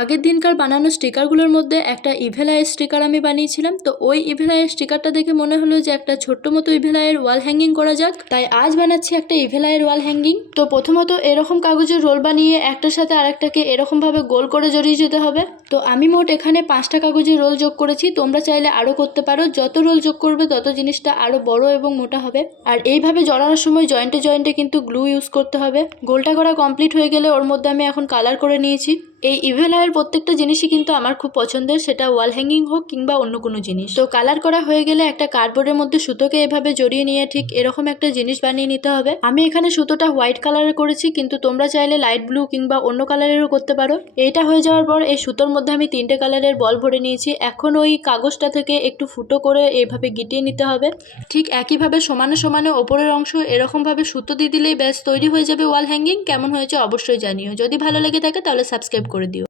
আগের দিনকার বানানো স্টিকারগুলোর মধ্যে একটা ইভেল আই স্টিকার আমি বানিয়েছিলাম। তো ওই ইভেল আই স্টিকারটা দেখে মনে হলো যে একটা ছোট্ট মতো ইভেল আইয়ের ওয়াল হ্যাঙ্গিং করা যাক, তাই আজ বানাচ্ছি একটা ইভেল আইয়ের ওয়াল হ্যাঙ্গিং। তো প্রথমত এরকম কাগজের রোল বানিয়ে একটার সাথে আরেকটাকে এরকমভাবে গোল করে জড়িয়ে যেতে হবে। তো আমি মোট এখানে 5টা কাগজের রোল যোগ করেছি, তোমরা চাইলে আরও করতে পারো। যত রোল যোগ করবে তত জিনিসটা আরও বড় এবং মোটা হবে। আর এইভাবে জড়ানোর সময় জয়েন্টে জয়েন্টে কিন্তু গ্লু ইউজ করতে হবে। গোলটা করা কমপ্লিট হয়ে গেলে ওর মধ্যে আমি এখন কালার করে নিয়েছি। এই ইভেল আইয়ের প্রত্যেকটা জিনিসই কিন্তু আমার খুব পছন্দের, সেটা ওয়াল হ্যাঙ্গিং হোক কিংবা অন্য কোনো জিনিস। তো কালার করা হয়ে গেলে একটা কার্ডবোর্ডের মধ্যে সুতোকে এভাবে জড়িয়ে নিয়ে ঠিক এরকম একটা জিনিস বানিয়ে নিতে হবে। আমি এখানে সুতোটা হোয়াইট কালারের করেছি, কিন্তু তোমরা চাইলে লাইট ব্লু কিংবা অন্য কালারেরও করতে পারো। এইটা হয়ে যাওয়ার পর এই সুতোর মধ্যে আমি 3টে কালারের বল ভরে নিয়েছি। এখন ওই কাগজটা থেকে একটু ফুটো করে এইভাবে গিটিয়ে নিতে হবে। ঠিক একইভাবে সমানে সমানে ওপরের অংশ এরকমভাবে সুতো দিয়ে দিলেই ব্যাস তৈরি হয়ে যাবে ওয়াল হ্যাঙ্গিং। কেমন হয়েছে অবশ্যই জানিও। যদি ভালো লেগে থাকে তাহলে সাবস্ক্রাইব করে দিও।